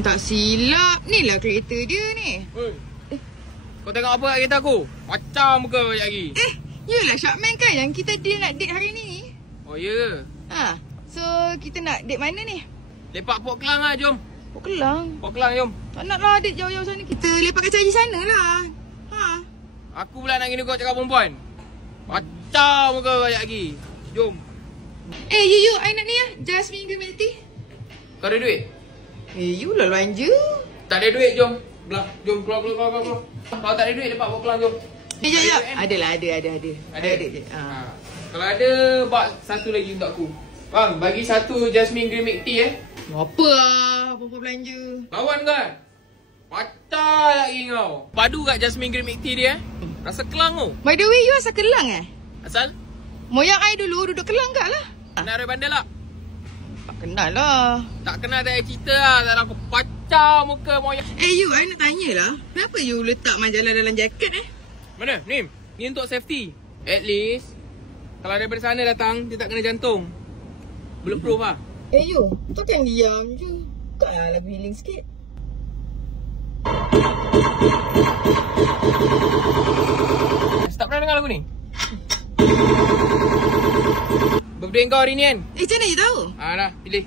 Tak silap. Ni lah kereta dia ni. Kau tengok apa kat kereta aku? Macam muka banyak lagi. Yelah Syakman kan yang kita deal nak date hari ni. Oh ya ke? So kita nak date mana ni? Lepak Port Klang lah, jom. Port Klang. Port Klang, jom. Tak nak lah date jauh-jauh sana. Kita lepak kat Caji sana lah. Aku pula nak gini kau cakap perempuan. Macam muka banyak lagi. Jom. You, I nak ni lah. Jasmine Green Tea. Kau ada duit? You lah belanja. Tak ada duit, jom. Belah, jom keluar. Kalau tak ada duit, lepak Port Klang, jom. Sekejap. Ada. Ada? Kalau ada, bak satu lagi untuk aku. Bang, bagi satu Jasmine Green Milk Tea Apa lah, apa belanja. Lawan kan? Patah lagi kau. Padu kat Jasmine Green Milk Tea dia Rasa Kelang tu. By the way, you asal Kelang Asal? Moyang I dulu duduk Kelang kat lah. Kenal dari bandar lah? Tak kenal lah. Tak kenal tak ada cerita lah. Tak ada aku pacah muka moyang. You, I nak tanya lah. Kenapa you letak majalah dalam jaket Mana? Ni untuk safety. At least kalau daripada sana datang, dia tak kena jantung. Bulletproof lah. You, takkan diam je. Bukan lagu healing sikit. Tak pernah dengar lagu ni? Birthday kau hari ni kan? Macam mana you tahu? Dah, pilih.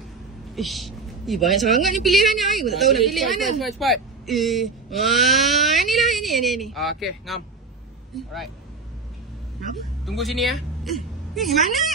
Banyak sangat ni pilihan ni. Aku tak tahu nak pilih mana. Cepat. Ni lah, ini. Okay, ngam. Alright. Apa? Tunggu sini ya. Ni mana?